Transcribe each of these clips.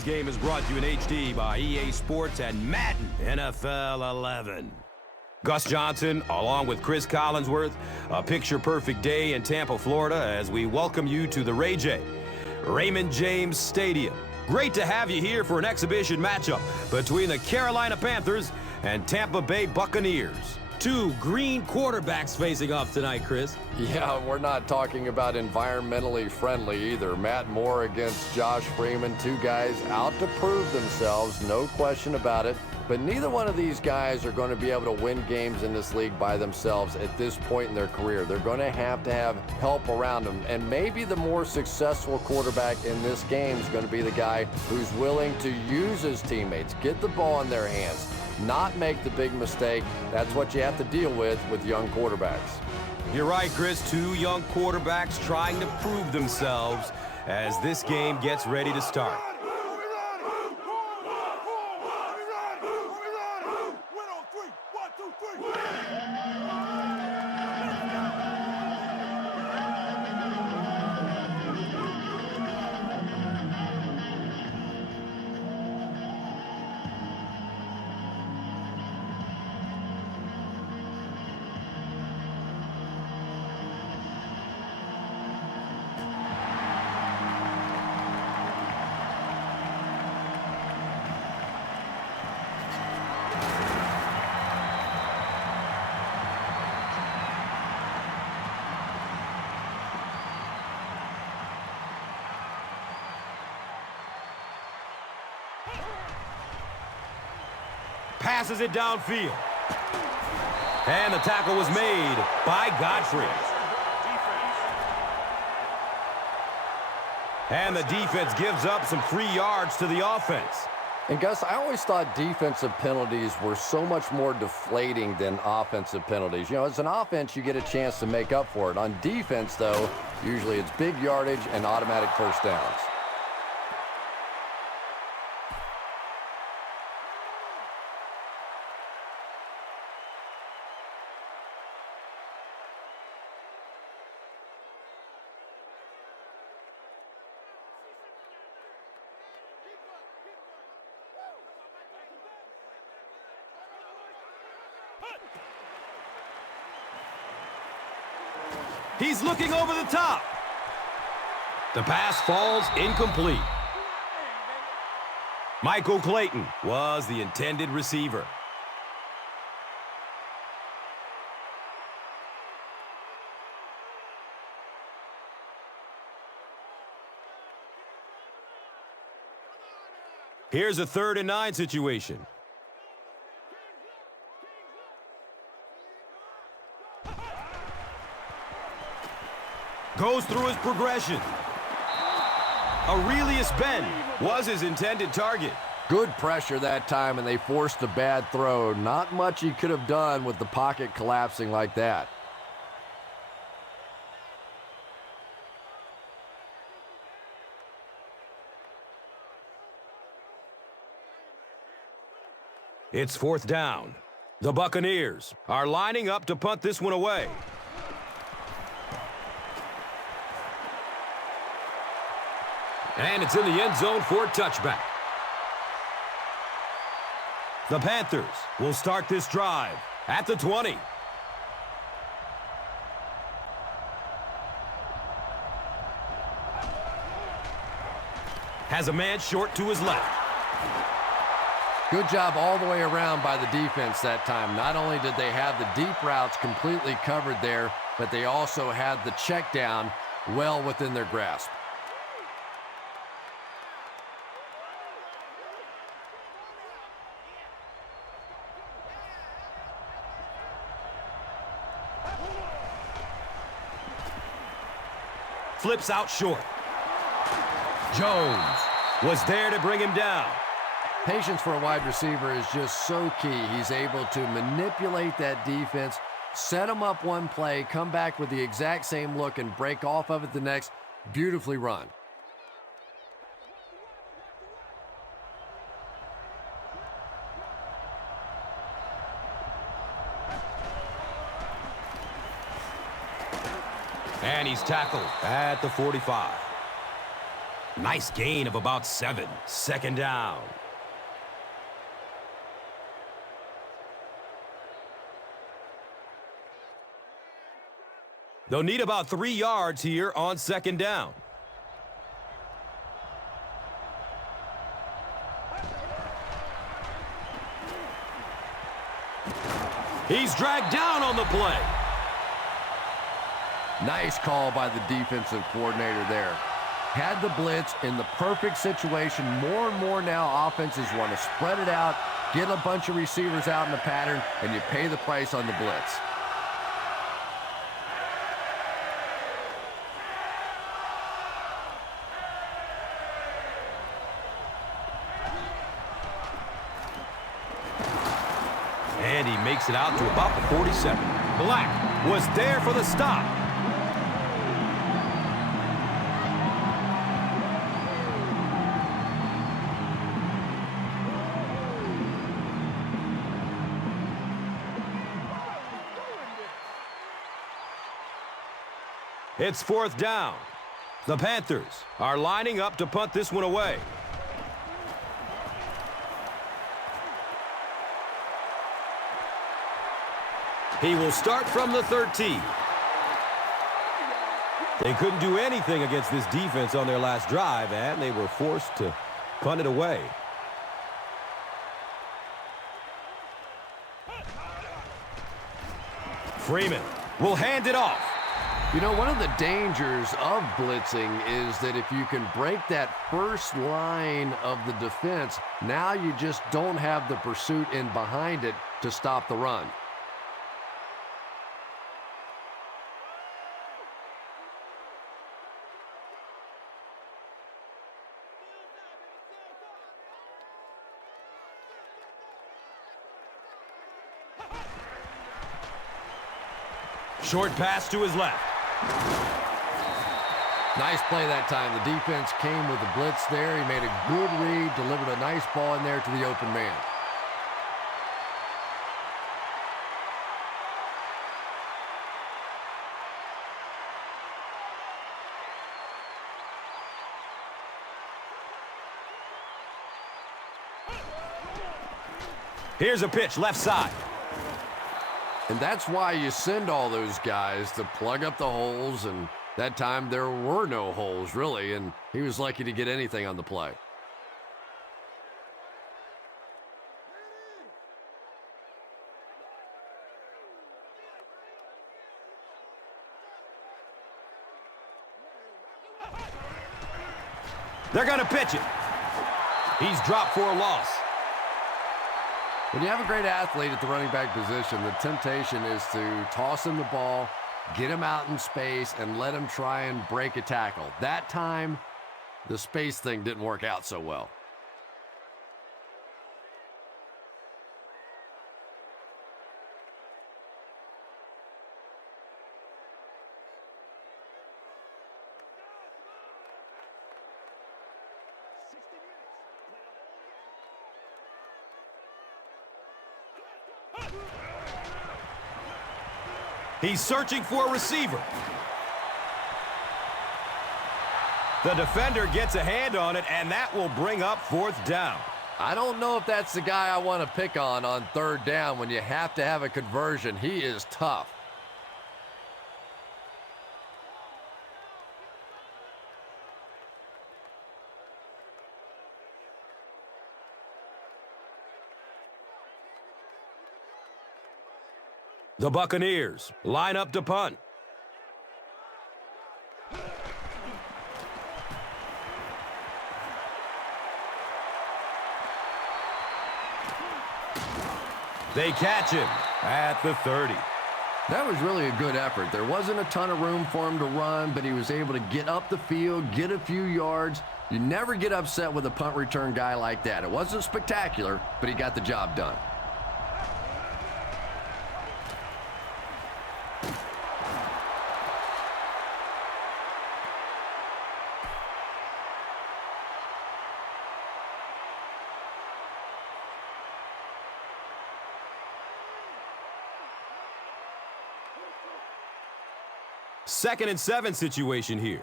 Today's game is brought to you in HD by EA Sports and Madden NFL 11. Gus Johnson, along with Chris Collinsworth, a picture-perfect day in Tampa, Florida, as we welcome you to the Ray J. Raymond James Stadium. Great to have you here for an exhibition matchup between the Carolina Panthers and Tampa Bay Buccaneers. Two green quarterbacks facing off tonight, Chris. Yeah, we're not talking about environmentally friendly either. Matt Moore against Josh Freeman, two guys out to prove themselves, no question about it. But neither one of these guys are going to be able to win games in this league by themselves at this point in their career. They're going to have help around them. And maybe the more successful quarterback in this game is going to be the guy who's willing to use his teammates, get the ball in their hands, not make the big mistake. That's what you have to deal with young quarterbacks. You're right, Chris. Two young quarterbacks trying to prove themselves as this game gets ready to start. Passes it downfield. And the tackle was made by Godfrey. And the defense gives up some free yards to the offense. And Gus, I always thought defensive penalties were so much more deflating than offensive penalties. You know, as an offense, you get a chance to make up for it. On defense, though, usually it's big yardage and automatic first downs. He's looking over the top. The pass falls incomplete. Michael Clayton was the intended receiver. Here's a 3rd and 9 situation. Goes through his progression. Aurelius Ben was his intended target. Good pressure that time, and they forced a bad throw. Not much he could have done with the pocket collapsing like that. It's 4th down. The Buccaneers are lining up to punt this one away. And it's in the end zone for a touchback. The Panthers will start this drive at the 20. Has a man short to his left. Good job all the way around by the defense that time. Not only did they have the deep routes completely covered there, but they also had the check down well within their grasp. Flips out short. Jones was there to bring him down. Patience for a wide receiver is just so key. He's able to manipulate that defense, set them up one play, come back with the exact same look, and break off of it the next. Beautifully run. And he's tackled at the 45. Nice gain of about 7. Second down. They'll need about 3 yards here on second down. He's dragged down on the play. Nice call by the defensive coordinator there. Had the blitz in the perfect situation. More and more now offenses want to spread it out, get a bunch of receivers out in the pattern, and you pay the price on the blitz. And he makes it out to about the 47. Black was there for the stop. It's fourth down. The Panthers are lining up to punt this one away. He will start from the 13. They couldn't do anything against this defense on their last drive, and they were forced to punt it away. Freeman will hand it off. You know, one of the dangers of blitzing is that if you can break that first line of the defense, now you just don't have the pursuit in behind it to stop the run. Short pass to his left. Nice play that time. The defense came with the blitz there. He made a good read, delivered a nice ball in there to the open man. Here's a pitch left side. And that's why you send all those guys to plug up the holes, and that time there were no holes, really, and he was lucky to get anything on the play. They're going to pitch it. He's dropped for a loss. When you have a great athlete at the running back position, the temptation is to toss him the ball, get him out in space, and let him try and break a tackle. That time, the space thing didn't work out so well. He's searching for a receiver. The defender gets a hand on it, and that will bring up fourth down. I don't know if that's the guy I want to pick on third down when you have to have a conversion. He is tough. The Buccaneers line up to punt. They catch him at the 30. That was really a good effort. There wasn't a ton of room for him to run, but he was able to get up the field, get a few yards. You never get upset with a punt return guy like that. It wasn't spectacular, but he got the job done. Second and 7 situation here.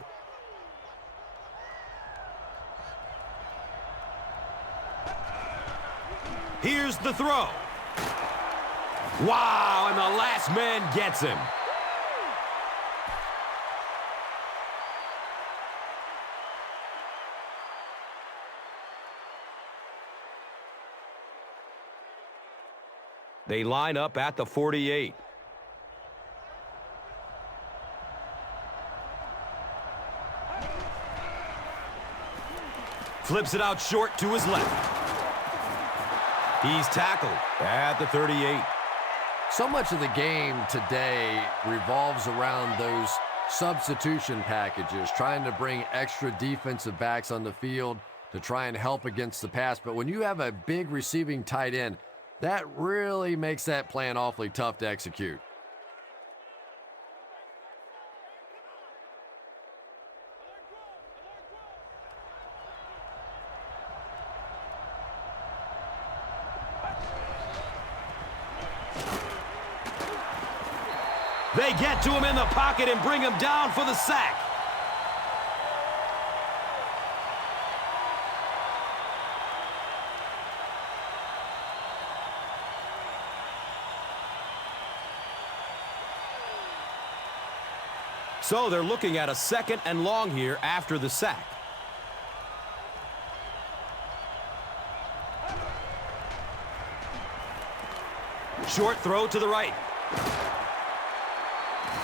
Here's the throw. Wow, and the last man gets him. They line up at the 48. Flips it out short to his left. He's tackled at the 38. So much of the game today revolves around those substitution packages, trying to bring extra defensive backs on the field to try and help against the pass. But when you have a big receiving tight end, that really makes that plan awfully tough to execute. They get to him in the pocket and bring him down for the sack. So they're looking at a 2nd and long here after the sack. Short throw to the right.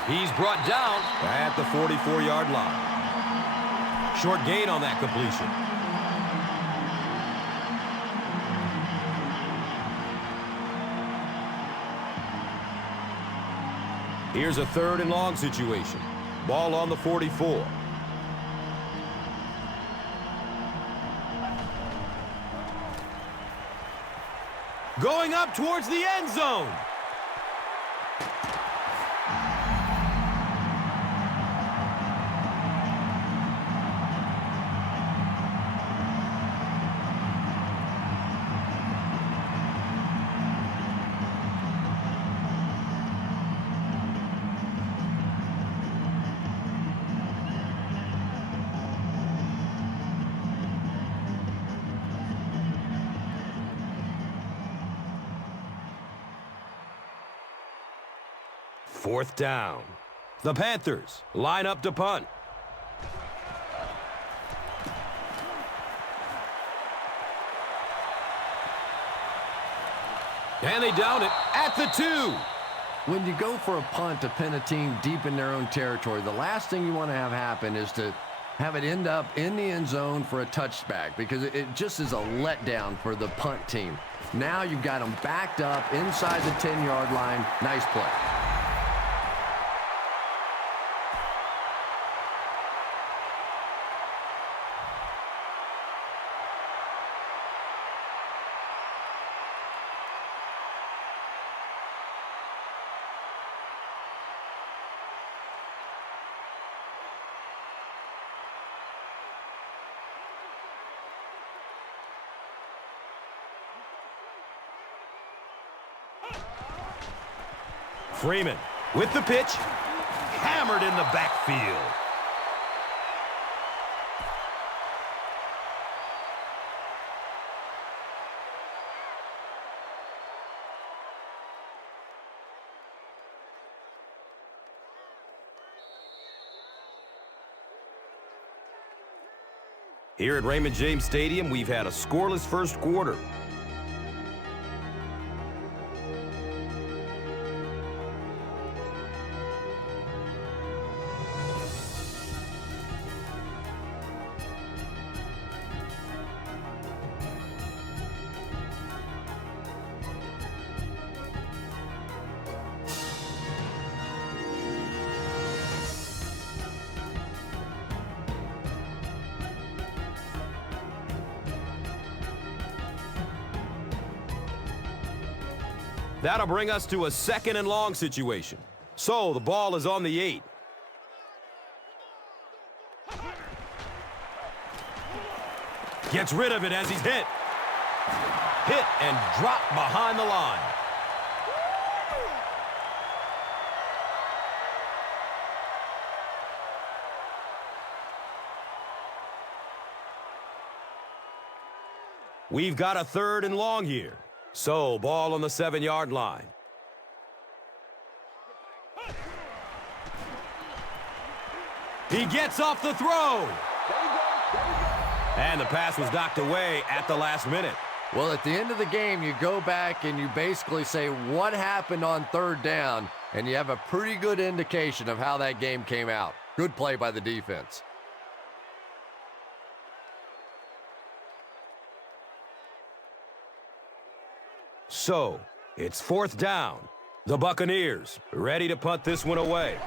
He's brought down at the 44-yard line. Short gain on that completion. Here's a 3rd and long situation. Ball on the 44. Going up towards the end zone. Fourth down. The Panthers line up to punt. And they down it at the 2. When you go for a punt to pin a team deep in their own territory, the last thing you want to have happen is to have it end up in the end zone for a touchback, because it just is a letdown for the punt team. Now you've got them backed up inside the 10-yard line. Nice play. Freeman with the pitch, hammered in the backfield. Here at Raymond James Stadium, we've had a scoreless first quarter. That'll bring us to a 2nd and long situation. So the ball is on the 8. Gets rid of it as he's hit. Hit and dropped behind the line. We've got a 3rd and long here. So, ball on the 7-yard line. He gets off the throw. And the pass was knocked away at the last minute. Well, at the end of the game, you go back and you basically say what happened on third down, and you have a pretty good indication of how that game came out. Good play by the defense. So, it's 4th down. The Buccaneers ready to punt this one away.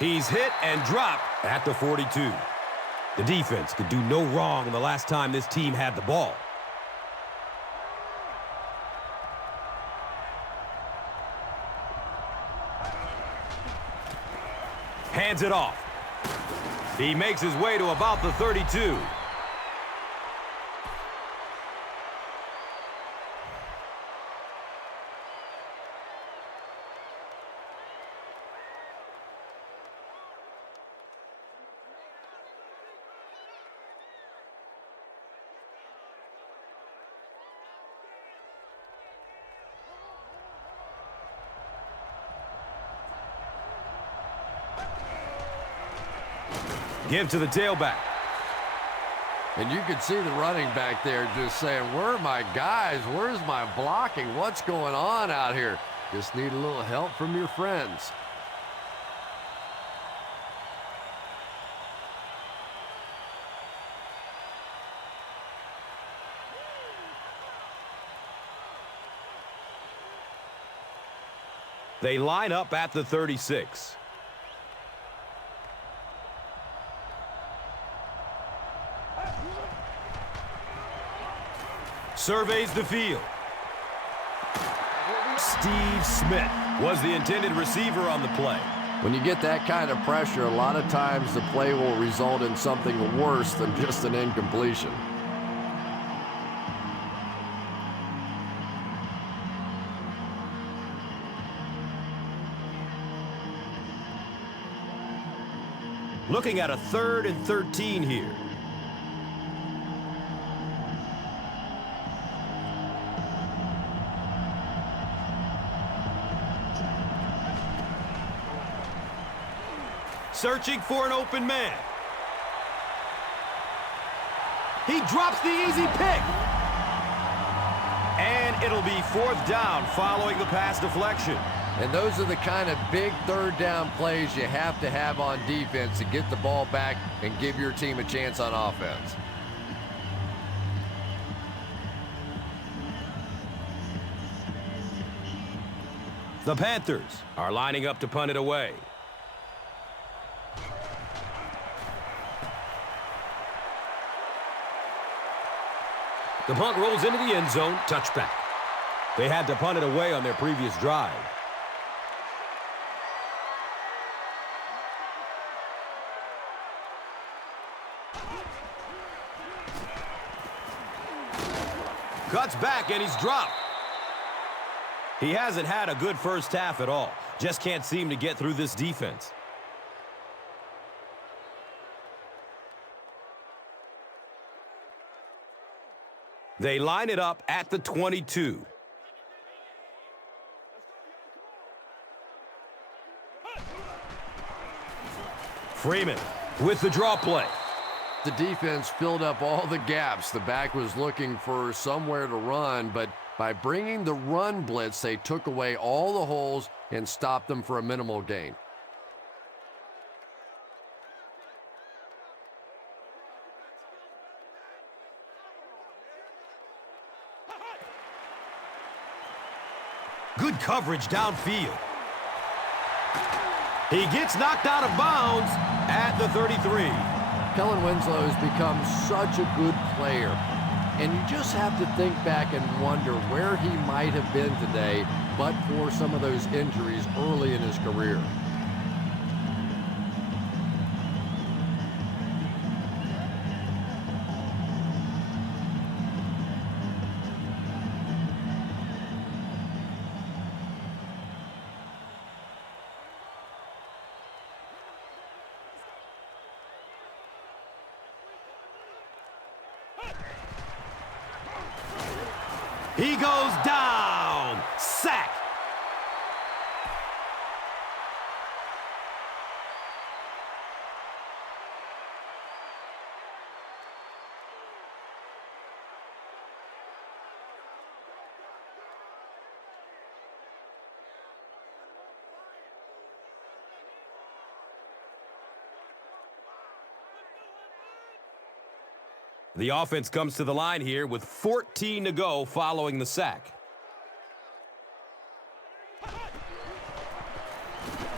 He's hit and dropped at the 42. The defense could do no wrong the last time this team had the ball. Hands it off. He makes his way to about the 32. Give to the tailback. And you could see the running back there just saying, where are my guys? Where's my blocking? What's going on out here? Just need a little help from your friends. They line up at the 36. Surveys the field. Steve Smith was the intended receiver on the play. When you get that kind of pressure, a lot of times the play will result in something worse than just an incompletion. Looking at a 3rd and 13 here. Searching for an open man. He drops the easy pick. And it'll be 4th down following the pass deflection. And those are the kind of big third down plays you have to have on defense to get the ball back and give your team a chance on offense. The Panthers are lining up to punt it away. The punt rolls into the end zone, touchback. They had to punt it away on their previous drive. Cuts back and he's dropped. He hasn't had a good first half at all. Just can't seem to get through this defense. They line it up at the 22. Freeman with the draw play. The defense filled up all the gaps. The back was looking for somewhere to run, but by bringing the run blitz, they took away all the holes and stopped them for a minimal gain. Good coverage downfield. He gets knocked out of bounds at the 33. Kellen Winslow has become such a good player, and you just have to think back and wonder where he might have been today but for some of those injuries early in his career. He goes down. Sack. The offense comes to the line here with 14 to go following the sack.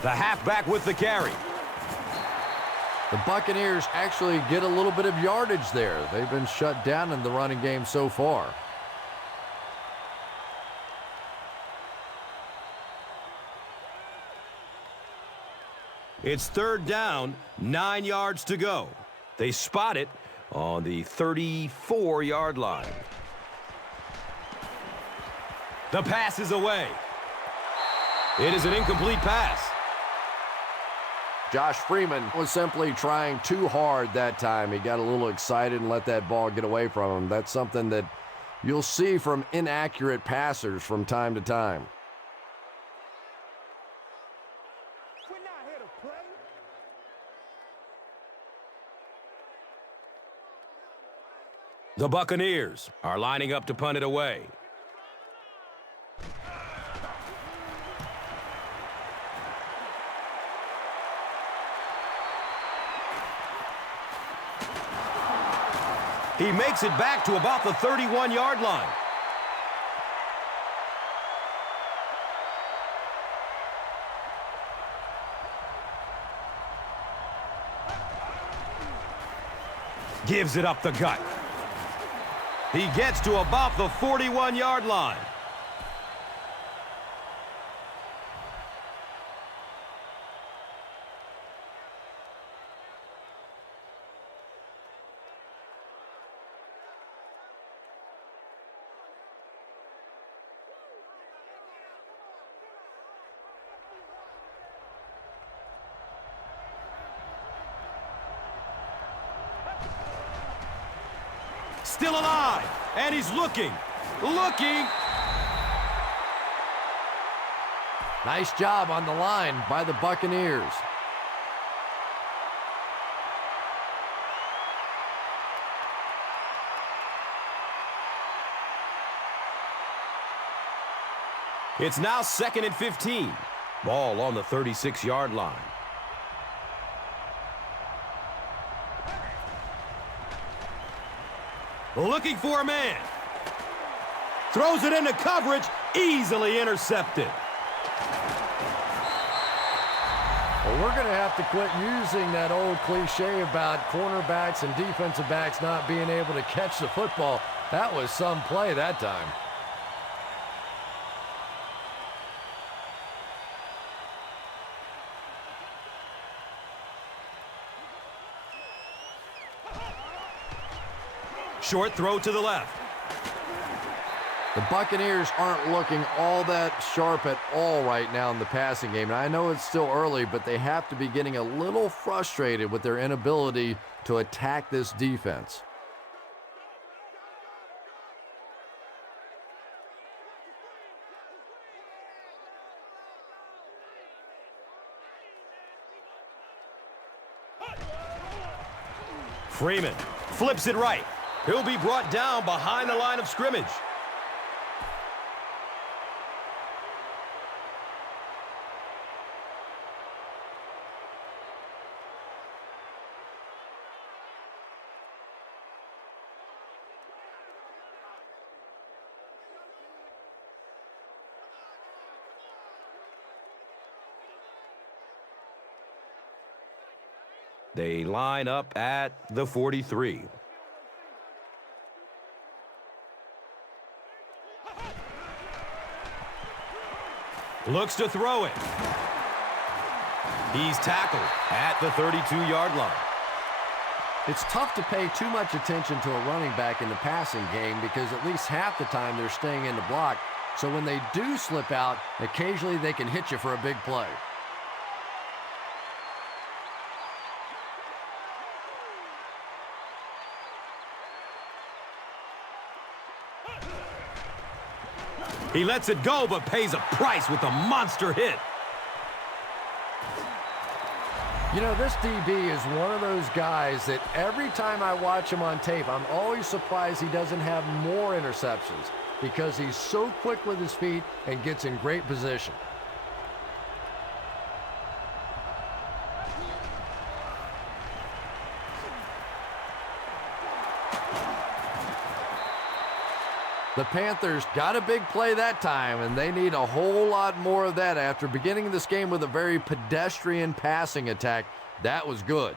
The halfback with the carry. The Buccaneers actually get a little bit of yardage there. They've been shut down in the running game so far. It's third down, 9 yards to go. They spot it on the 34-yard line. The pass is away. It is an incomplete pass. Josh Freeman was simply trying too hard that time. He got a little excited and let that ball get away from him. That's something that you'll see from inaccurate passers from time to time. We're not here to play. The Buccaneers are lining up to punt it away. He makes it back to about the 31-yard line. Gives it up the gut. He gets to about the 41-yard line. Still alive, and he's looking. Nice job on the line by the Buccaneers. It's now 2nd and 15. Ball on the 36-yard line. Looking for a man. Throws it into coverage. Easily intercepted. Well, we're going to have to quit using that old cliche about cornerbacks and defensive backs not being able to catch the football. That was some play that time. Short throw to the left. The Buccaneers aren't looking all that sharp at all right now in the passing game. And I know it's still early, but they have to be getting a little frustrated with their inability to attack this defense. Freeman flips it right. He'll be brought down behind the line of scrimmage. They line up at the 43. Looks to throw it. He's tackled at the 32-yard line. It's tough to pay too much attention to a running back in the passing game because at least half the time they're staying in the block. So when they do slip out, occasionally they can hit you for a big play. He lets it go, but pays a price with a monster hit. You know, this DB is one of those guys that every time I watch him on tape, I'm always surprised he doesn't have more interceptions because he's so quick with his feet and gets in great position. The Panthers got a big play that time, and they need a whole lot more of that after beginning this game with a very pedestrian passing attack. That was good.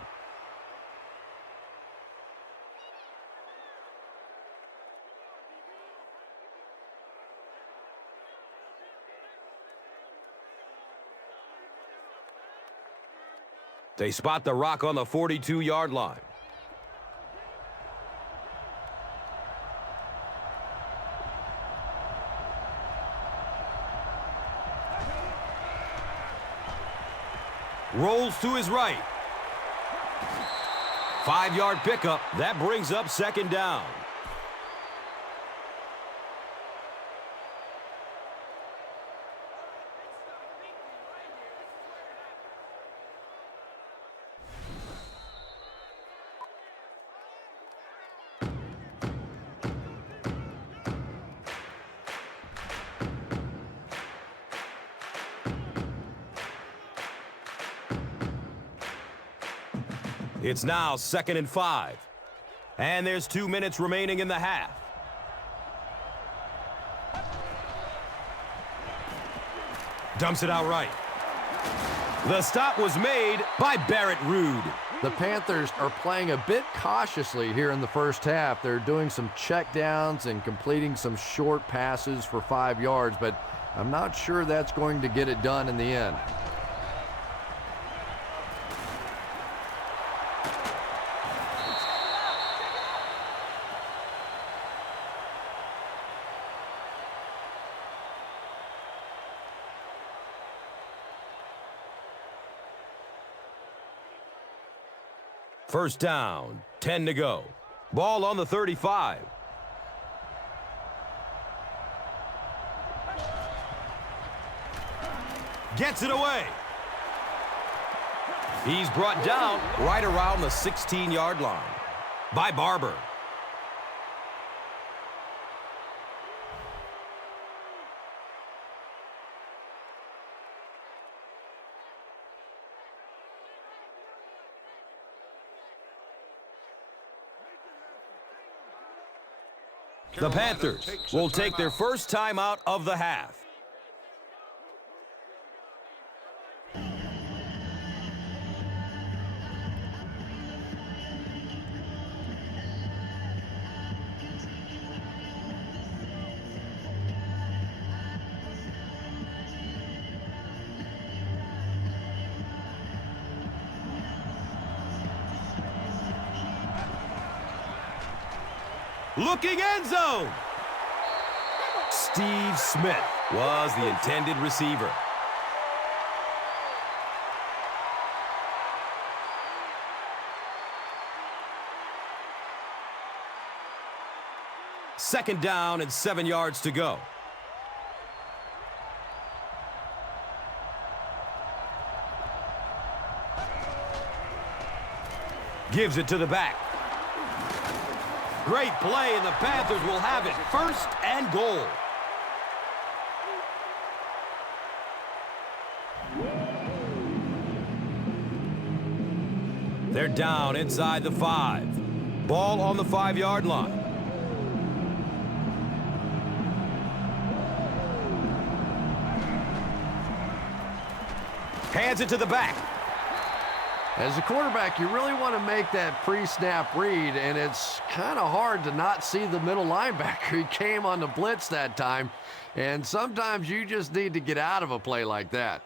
They spot the rock on the 42-yard line. Rolls to his right. 5-yard pickup. That brings up second down. It's now 2nd and 5. And there's 2 minutes remaining in the half. Dumps it out right. The stop was made by Barrett Ruud. The Panthers are playing a bit cautiously here in the first half. They're doing some check downs and completing some short passes for 5 yards, but I'm not sure that's going to get it done in the end. First down, 10 to go. Ball on the 35. Gets it away. He's brought down right around the 16-yard line by Barber. The Panthers will take their first time out of the half. Looking end zone. Steve Smith was the intended receiver. Second down and 7 yards to go. Gives it to the back. Great play, and the Panthers will have it. First and goal. They're down inside the 5. Ball on the 5-yard line. Hands it to the back. As a quarterback, you really want to make that pre-snap read, and it's kind of hard to not see the middle linebacker. He came on the blitz that time, and sometimes you just need to get out of a play like that.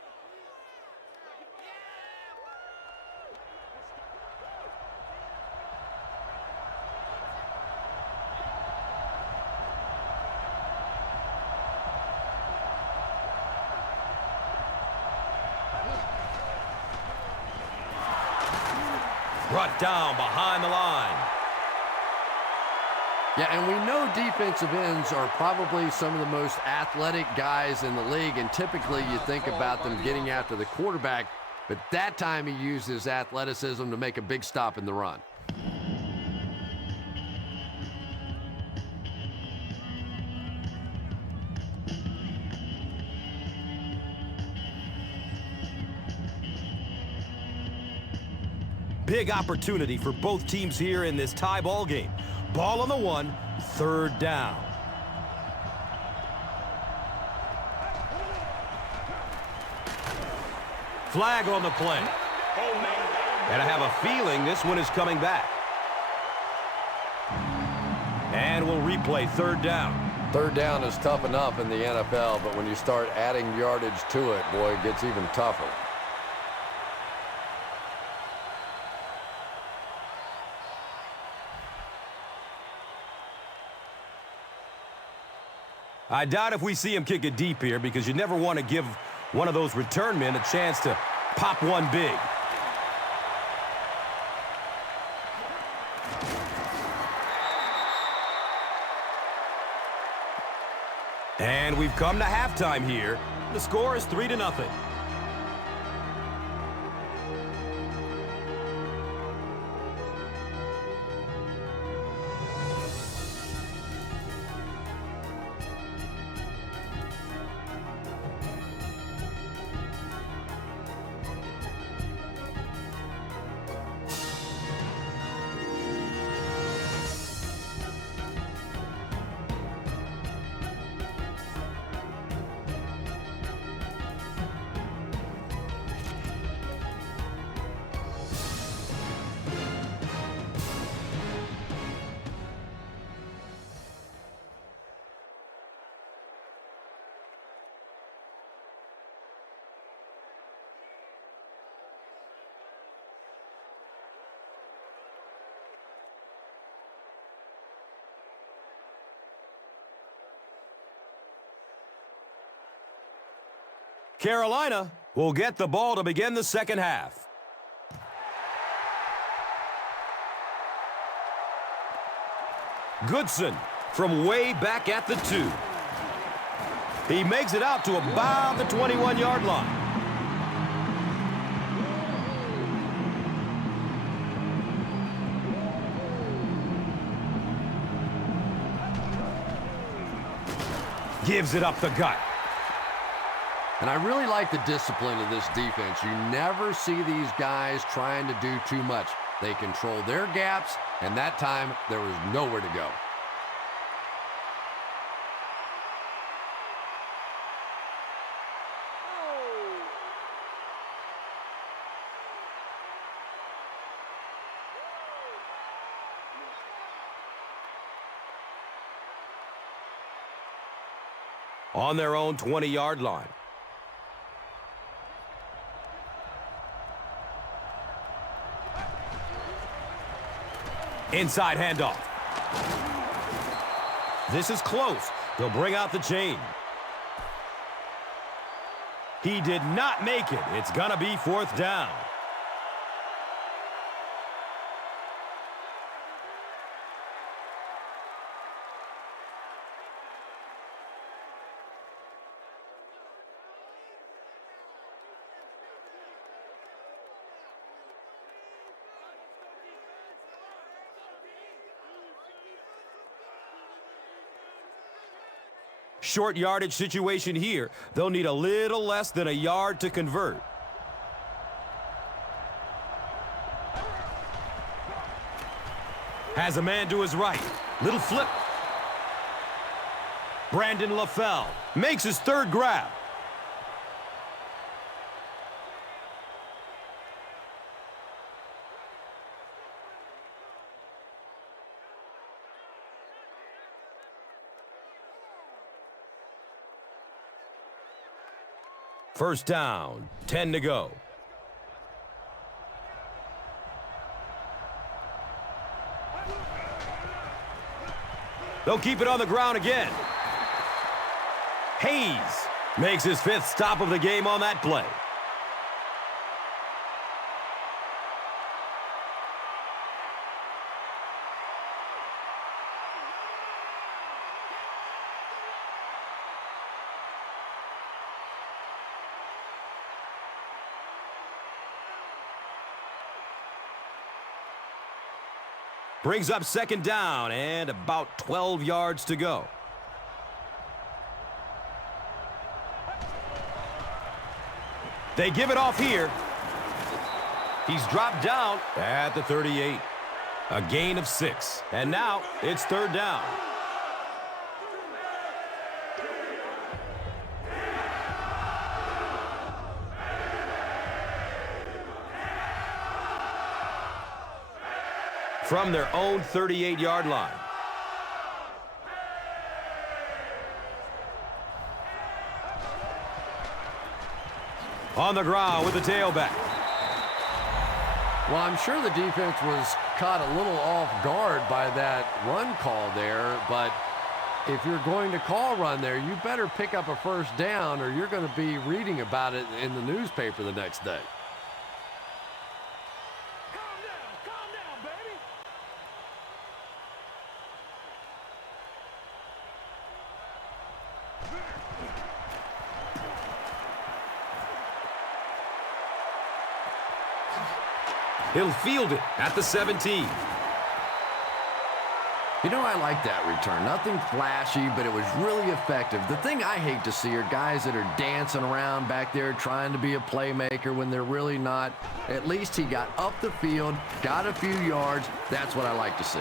Brought down behind the line. Yeah, and we know defensive ends are probably some of the most athletic guys in the league, and typically you think about them getting after the quarterback, but that time he used his athleticism to make a big stop in the run. Big opportunity for both teams here in this tie ball game. Ball on the 1, 3rd down. Flag on the play. And I have a feeling this one is coming back. And we'll replay 3rd down. 3rd down is tough enough in the NFL, but when you start adding yardage to it, boy, it gets even tougher. I doubt if we see him kick it deep here because you never want to give one of those return men a chance to pop one big. And we've come to halftime here. The score is 3-0. Carolina will get the ball to begin the second half. Goodson from way back at the 2. He makes it out to about the 21-yard line. Gives it up the gut. And I really like the discipline of this defense. You never see these guys trying to do too much. They control their gaps, and that time there was nowhere to go. On their own 20-yard line. Inside handoff. This is close. They'll bring out the chain. He did not make it. It's going to be 4th down. Short yardage situation here. They'll need a little less than a yard to convert. Has a man to his right. Little flip. Brandon LaFell makes his 3rd grab. First down, 10 to go. They'll keep it on the ground again. Hayes makes his 5th stop of the game on that play. Brings up second down and about 12 yards to go. They give it off here. He's dropped down at the 38. A gain of 6. And now it's third down. From their own 38-yard line. On the ground with the tailback. Well, I'm sure the defense was caught a little off guard by that run call there, but if you're going to call run there, you better pick up a first down or you're going to be reading about it in the newspaper the next day. Calm down, baby. He'll field it at the 17. You know, I like that return. Nothing flashy, but it was really effective. The thing I hate to see are guys that are dancing around back there trying to be a playmaker when they're really not. At least he got up the field, got a few yards. That's what I like to see.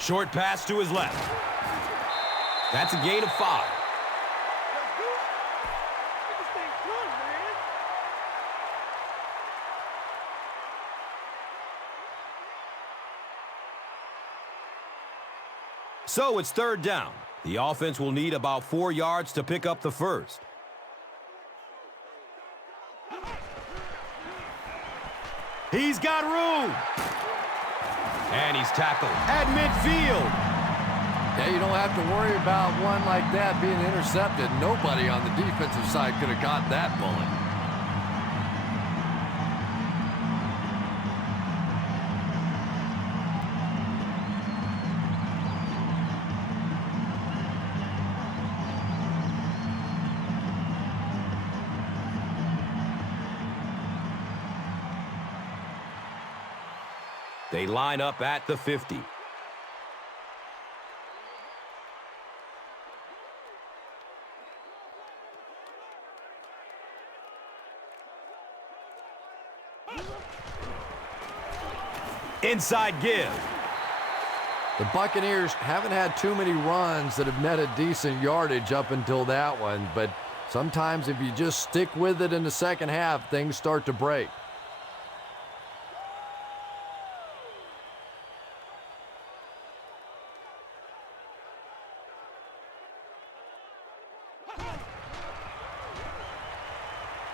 Short pass to his left. That's a gain of 5. Let's do it. Get this thing done, man. So it's third down. The offense will need about 4 yards to pick up the first. He's got room. And he's tackled at midfield. Yeah, you don't have to worry about one like that being intercepted. Nobody on the defensive side could have caught that bullet. They line up at the 50. Inside give. The Buccaneers haven't had too many runs that have netted decent yardage up until that one, but sometimes if you just stick with it in the second half, things start to break.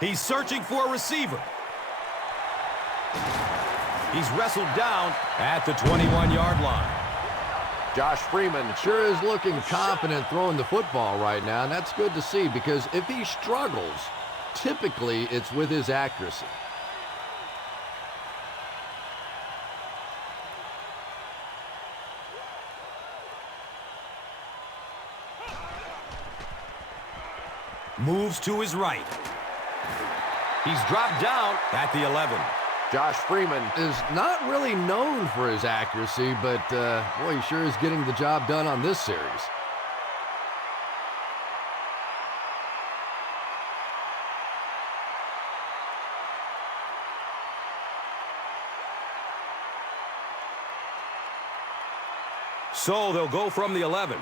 He's searching for a receiver. He's wrestled down at the 21-yard line. Josh Freeman sure is looking confident throwing the football right now, and that's good to see because if he struggles, typically it's with his accuracy. Moves to his right. He's dropped down at the 11. Josh Freeman is not really known for his accuracy, but boy, he sure is getting the job done on this series. So they'll go from the 11.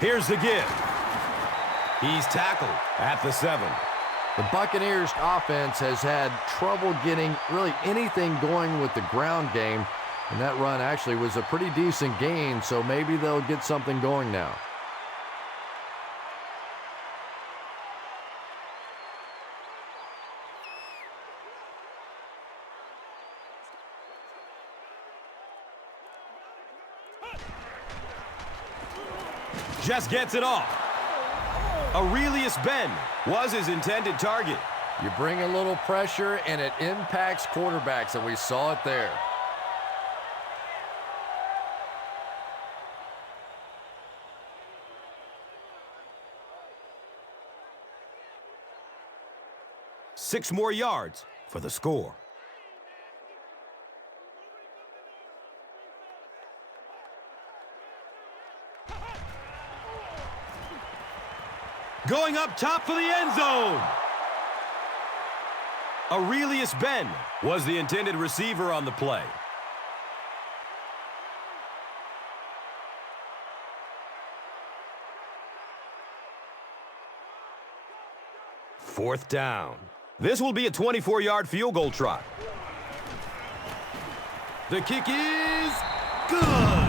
Here's the give. He's tackled at the 7. The Buccaneers offense has had trouble getting really anything going with the ground game, and that run actually was a pretty decent gain, so maybe they'll get something going now. Just gets it off. Aurelius Ben was his intended target. You bring a little pressure, and it impacts quarterbacks, and we saw it there. Six more yards for the score. Going up top for the end zone. Aurelius Ben was the intended receiver on the play. Fourth down. This will be a 24-yard field goal try. The kick is good.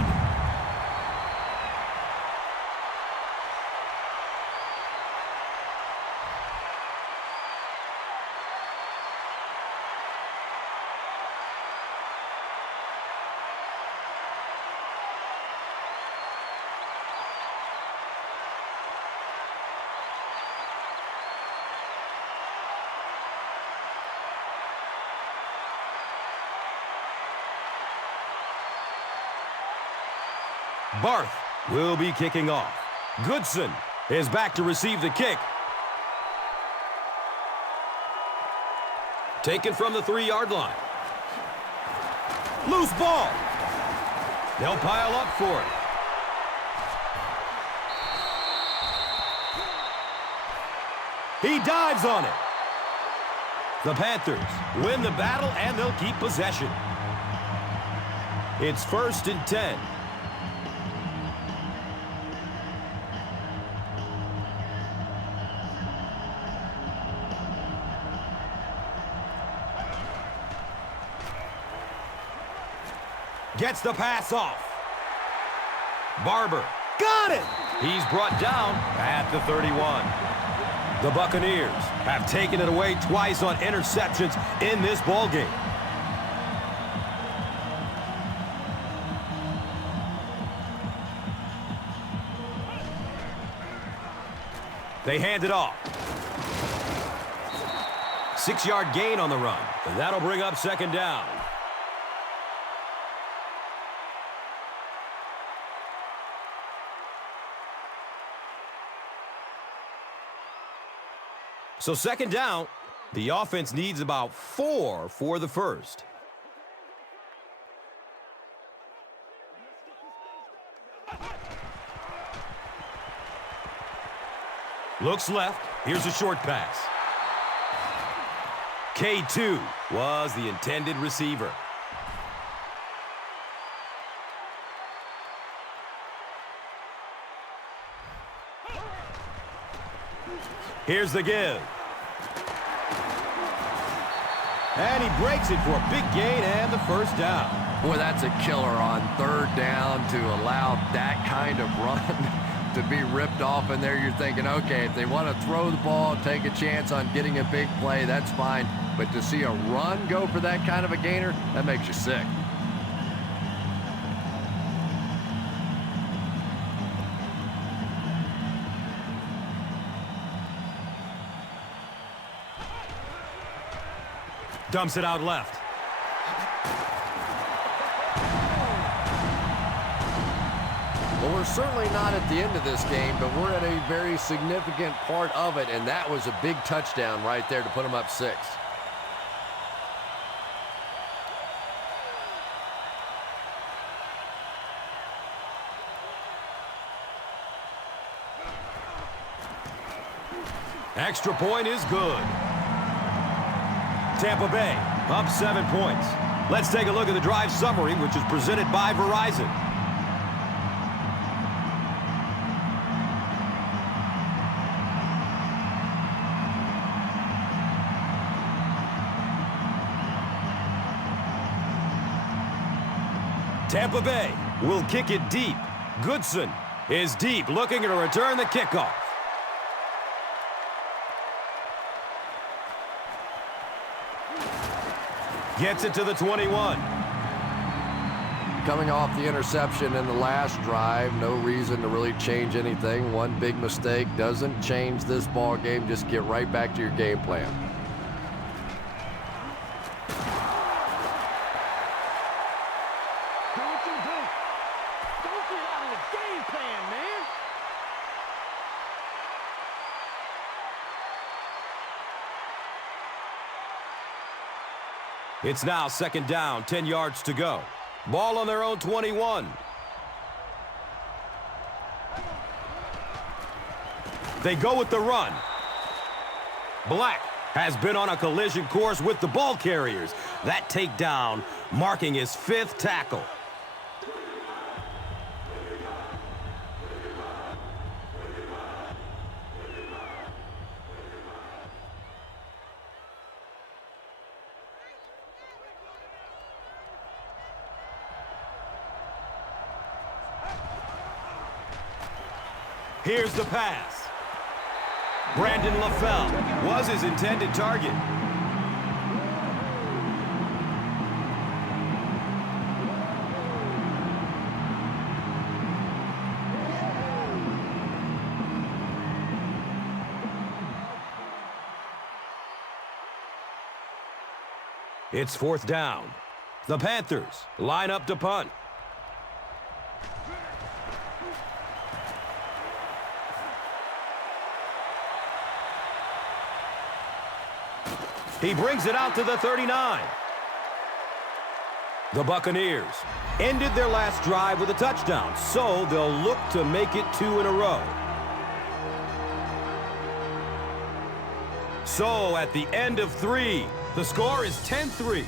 Barth will be kicking off. Goodson is back to receive the kick. Taken from the 3-yard line. Loose ball. They'll pile up for it. He dives on it. The Panthers win the battle, and they'll keep possession. It's 1st and 10. Gets the pass off. Barber. Got it! He's brought down at the 31. The Buccaneers have taken it away twice on interceptions in this ballgame. They hand it off. 6-yard gain on the run. And that'll bring up 2nd down. So 2nd down, the offense needs about 4 for the first. Looks left. Here's a short pass. K2 was the intended receiver. Here's the give. And he breaks it for a big gain and the 1st down. Boy, that's a killer on 3rd down to allow that kind of run to be ripped off in there. You're thinking, okay, if they want to throw the ball, take a chance on getting a big play, that's fine. But to see a run go for that kind of a gainer, that makes you sick. Dumps it out left. Well, we're certainly not at the end of this game, but we're at a very significant part of it, and that was a big touchdown right there to put them up 6. Extra point is good. Tampa Bay up 7 points. Let's take a look at the drive summary, which is presented by Verizon. Tampa Bay will kick it deep. Goodson is deep, looking to return the kickoff. Gets it to the 21. Coming off the interception in the last drive, no reason to really change anything. One big mistake doesn't change this ball game. Just get right back to your game plan. Do what you do. Don't get out of the game plan, man. It's now 2nd down, 10 yards to go. Ball on their own 21. They go with the run. Black has been on a collision course with the ball carriers. That takedown marking his 5th tackle. Here's the pass. Brandon LaFell was his intended target. It's 4th down. The Panthers line up to punt. He brings it out to the 39. The Buccaneers ended their last drive with a touchdown, so they'll look to make it 2 in a row. So at the end of 3, the score is 10-3.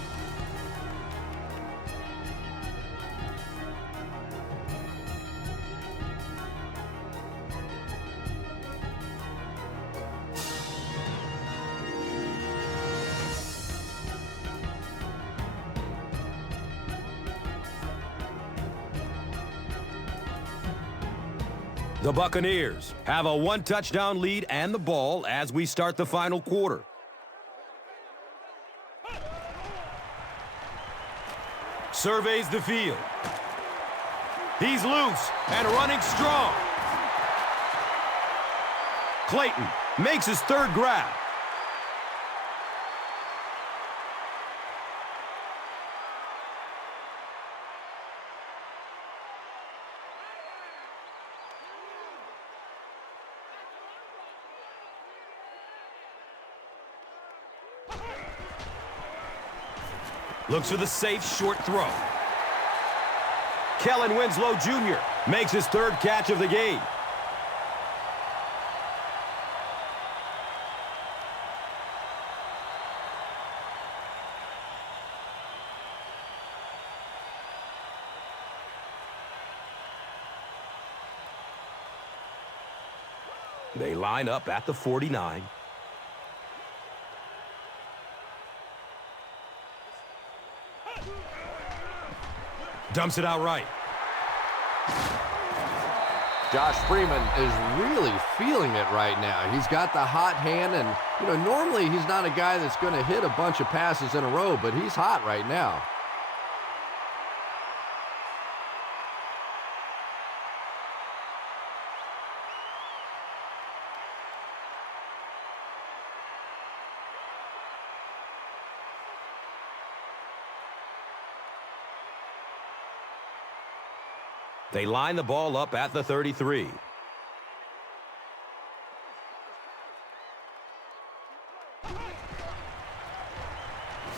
The Buccaneers have a 1-touchdown lead and the ball as we start the final quarter. Surveys the field. He's loose and running strong. Clayton makes his 3rd grab. Looks for the safe short throw. Kellen Winslow Jr. makes his 3rd catch of the game. They line up at the 49. Dumps it out right. Josh Freeman is really feeling it right now. He's got the hot hand, and, normally he's not a guy that's going to hit a bunch of passes in a row, but he's hot right now. They line the ball up at the 33.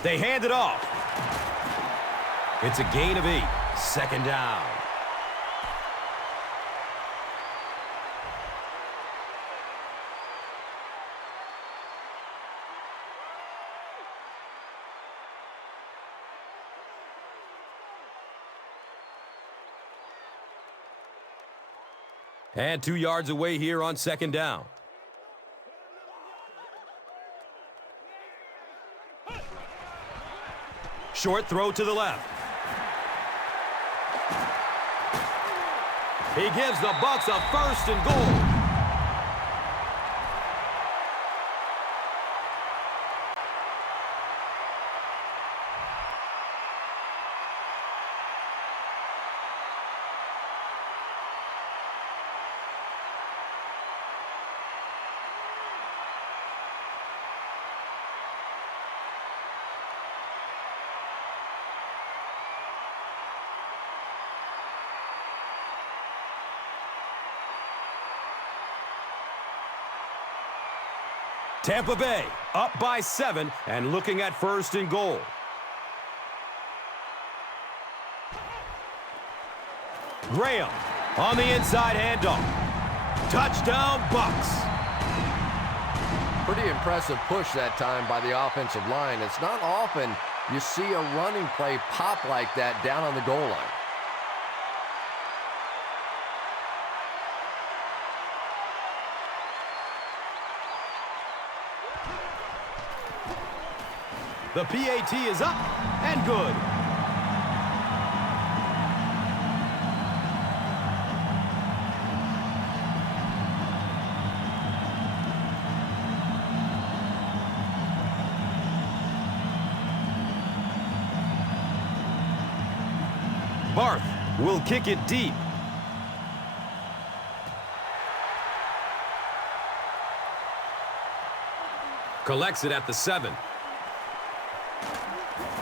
They hand it off. It's a gain of 8. 2nd down. And 2 yards away here on 2nd down. Short throw to the left. He gives the Bucs a 1st and goal. Tampa Bay up by 7 and looking at 1st and goal. Graham on the inside handoff. Touchdown, Bucs. Pretty impressive push that time by the offensive line. It's not often you see a running play pop like that down on the goal line. The PAT is up and good. Barth will kick it deep. Collects it at the 7.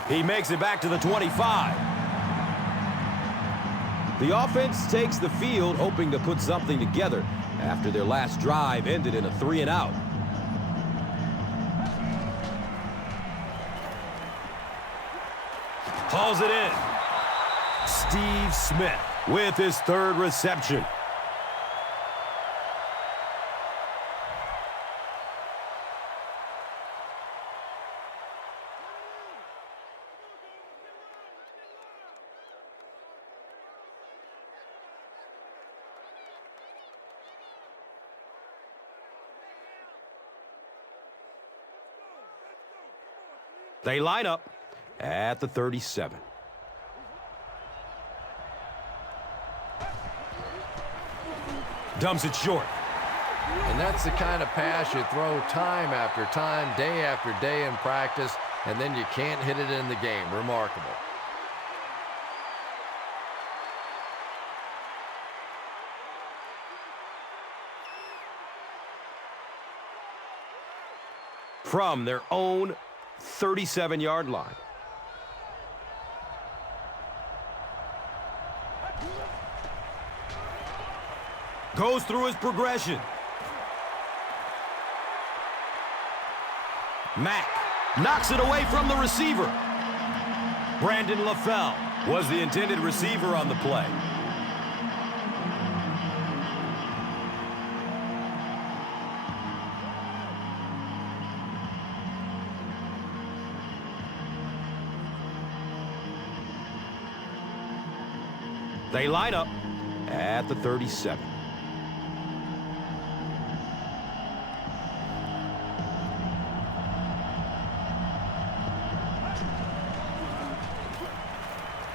He makes it back to the 25. The offense takes the field, hoping to put something together after their last drive ended in a 3-and-out. Hauls it in. Steve Smith with his 3rd reception. They line up at the 37. Dumps it short. And that's the kind of pass you throw time after time, day after day in practice, and then you can't hit it in the game. Remarkable. From their own 37-yard line. Goes through his progression. Mack knocks it away from the receiver. Brandon LaFell was the intended receiver on the play. They line up at the 37.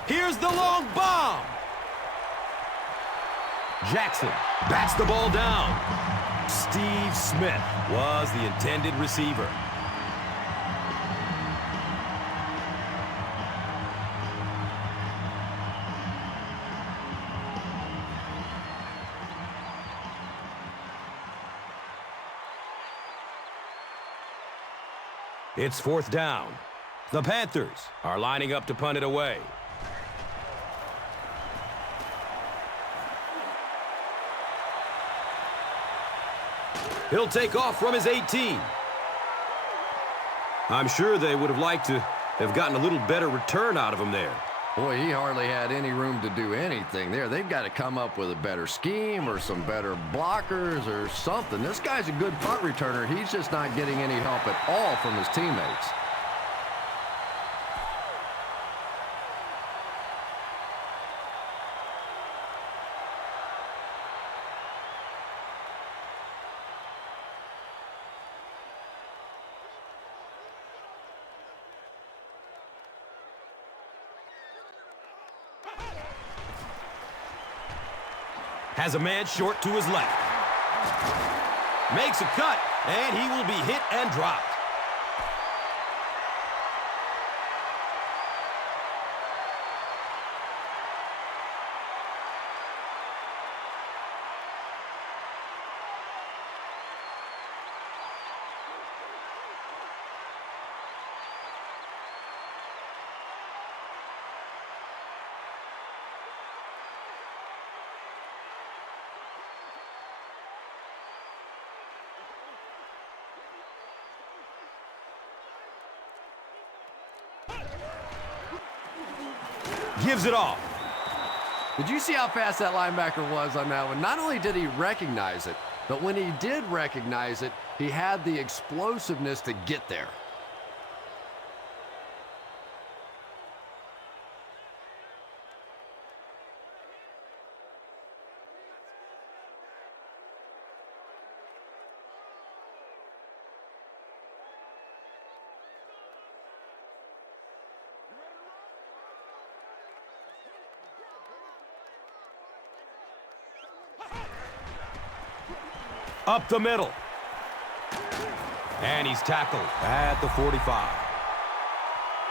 Here's the long bomb. Jackson bats the ball down. Steve Smith was the intended receiver. It's 4th down. The Panthers are lining up to punt it away. He'll take off from his 18. I'm sure they would have liked to have gotten a little better return out of him there. Boy, he hardly had any room to do anything there. They've got to come up with a better scheme or some better blockers or something. This guy's a good punt returner. He's just not getting any help at all from his teammates. Has a man short to his left. Makes a cut, and he will be hit and dropped. Gives it off. Did you see how fast that linebacker was on that one? Not only did he recognize it, but when he did recognize it, he had the explosiveness to get there. Up the middle. And he's tackled at the 45.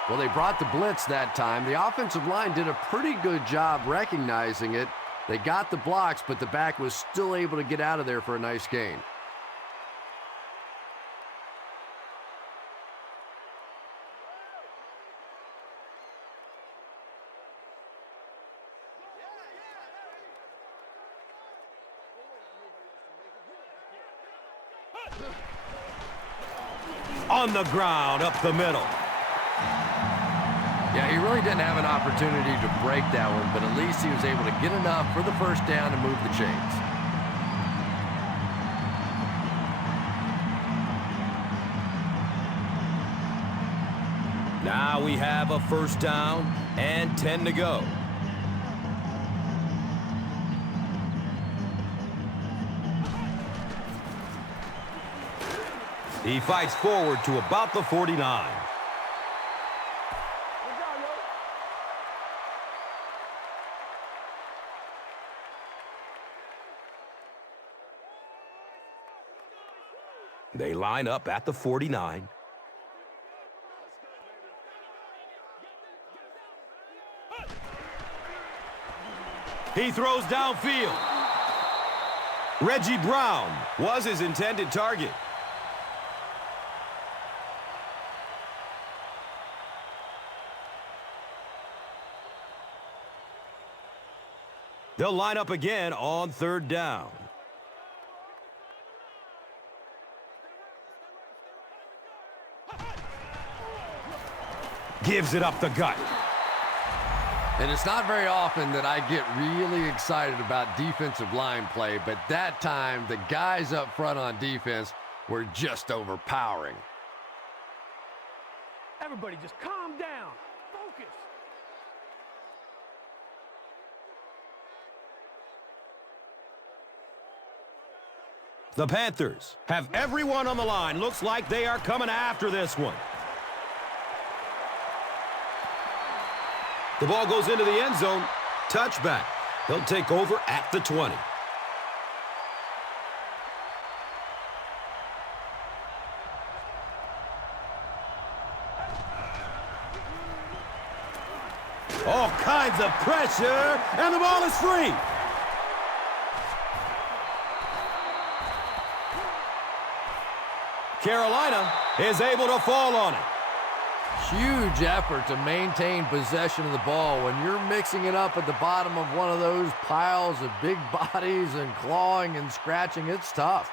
Well, they brought the blitz that time. The offensive line did a pretty good job recognizing it. They got the blocks, but the back was still able to get out of there for a nice gain. On the ground, up the middle. Yeah, he really didn't have an opportunity to break that one, but at least he was able to get enough for the first down and move the chains. Now we have a first down and 10 to go. He fights forward to about the 49. They line up at the 49. He throws downfield. Reggie Brown was his intended target. They'll line up again on third down. Gives it up the gut. And it's not very often that I get really excited about defensive line play, but that time the guys up front on defense were just overpowering. Everybody just calm down. Focus. The Panthers have everyone on the line. Looks like they are coming after this one. The ball goes into the end zone. Touchback. They'll take over at the 20. All kinds of pressure, and the ball is free. Carolina is able to fall on it. Huge effort to maintain possession of the ball. When you're mixing it up at the bottom of one of those piles of big bodies and clawing and scratching, it's tough.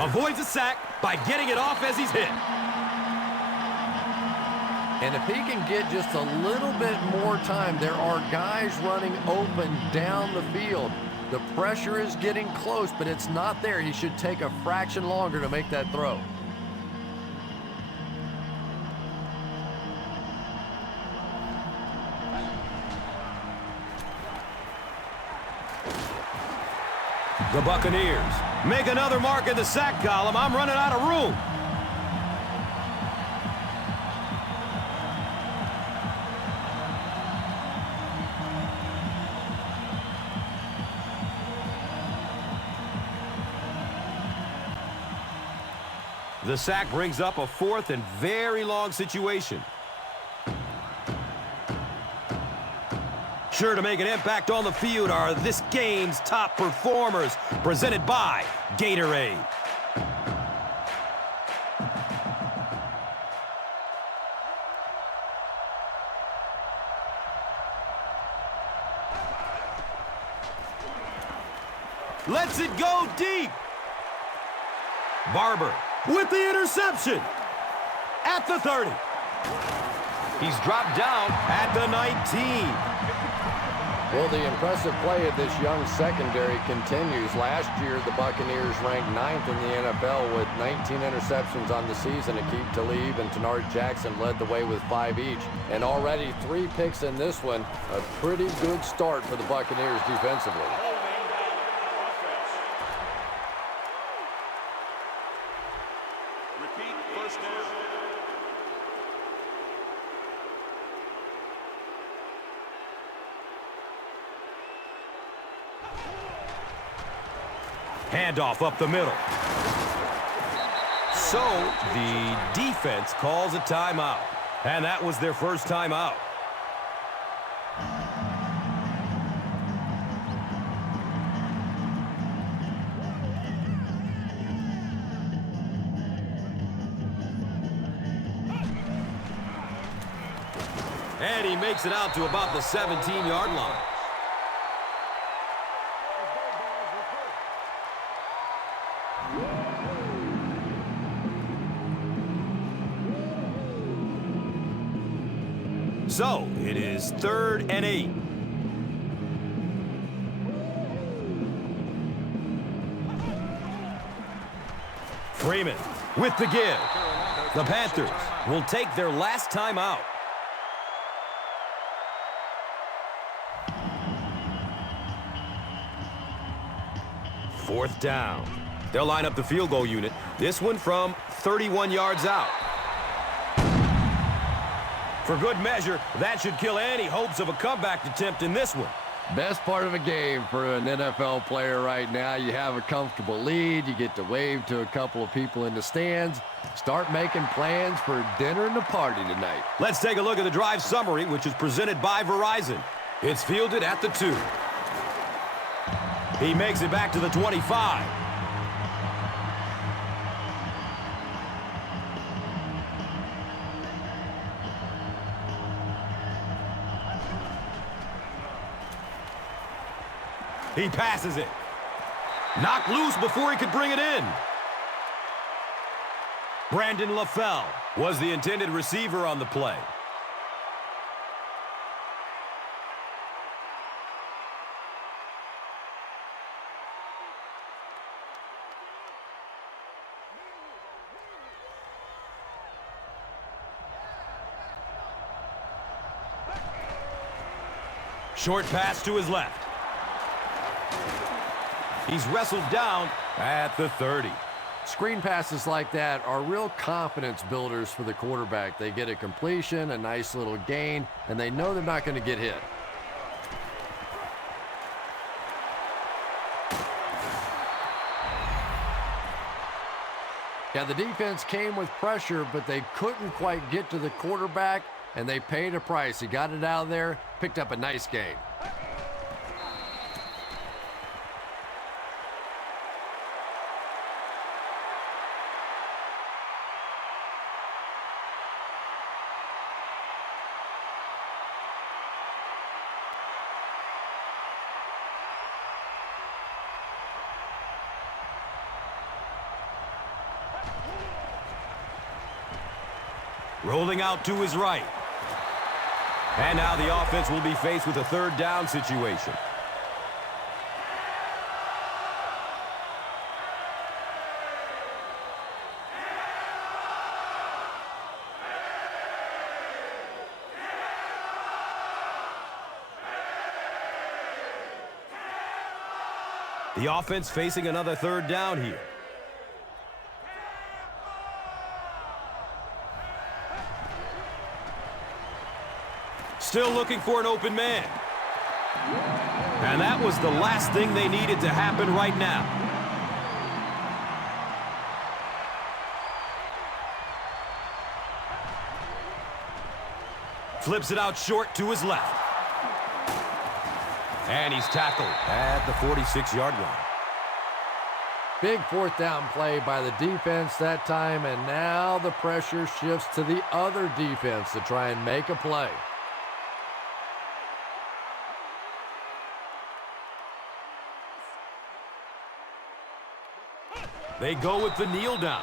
Avoids a sack by getting it off as he's hit. And if he can get just a little bit more time, there are guys running open down the field. The pressure is getting close, but it's not there. He should take a fraction longer to make that throw. The Buccaneers make another mark in the sack column. I'm running out of room. The sack brings up a fourth and very long situation. Sure to make an impact on the field are this game's top performers, presented by Gatorade. Lets it go deep. Barber with the interception at the 30. He's dropped down at the 19. Well, the impressive play of this young secondary continues. Last year, the Buccaneers ranked 9th in the NFL with 19 interceptions on the season. Aqib Talib and Tenard Jackson led the way with 5 each. And already 3 picks in this one. A pretty good start for the Buccaneers defensively. Repeat first down. Handoff up the middle. So the defense calls a timeout. And that was their first timeout. And he makes it out to about the 17-yard line. So, it is 3rd and 8. Freeman with the give. The Panthers will take their last time out. Fourth down. They'll line up the field goal unit. This one from 31 yards out. For good measure, that should kill any hopes of a comeback attempt in this one. Best part of a game for an NFL player right now. You have a comfortable lead. You get to wave to a couple of people in the stands. Start making plans for dinner and a party tonight. Let's take a look at the drive summary, which is presented by Verizon. It's fielded at the 2. He makes it back to the 25. He passes it. Knocked loose before he could bring it in. Brandon LaFell was the intended receiver on the play. Short pass to his left. He's wrestled down at the 30. Screen passes like that are real confidence builders for the quarterback. They get a completion, a nice little gain, and they know they're not going to get hit. Yeah, the defense came with pressure, but they couldn't quite get to the quarterback, and they paid a price. He got it out of there, picked up a nice gain. Rolling out to his right. And now the offense will be faced with a 3rd down situation. The offense facing another 3rd down here. Still looking for an open man. And that was the last thing they needed to happen right now. Flips it out short to his left. And he's tackled at the 46-yard line. Big 4th down play by the defense that time, and now the pressure shifts to the other defense to try and make a play. They go with the kneel down.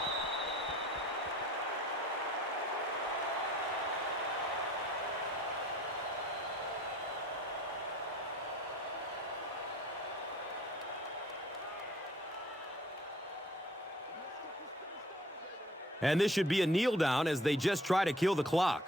And this should be a kneel down as they just try to kill the clock.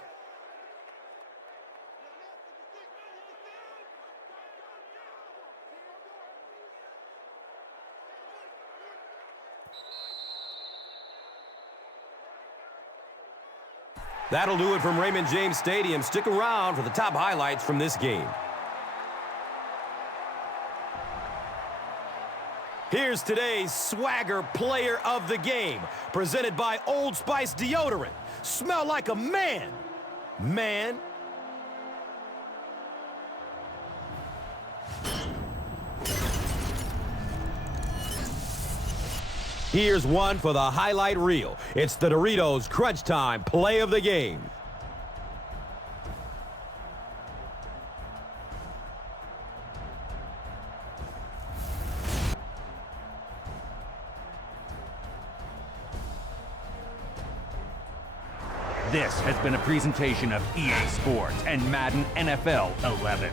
That'll do it from Raymond James Stadium. Stick around for the top highlights from this game. Here's today's Swagger Player of the Game, presented by Old Spice Deodorant. Smell like a man. Man. Here's one for the highlight reel. It's the Doritos Crunch Time Play of the Game. This has been a presentation of EA Sports and Madden NFL 11.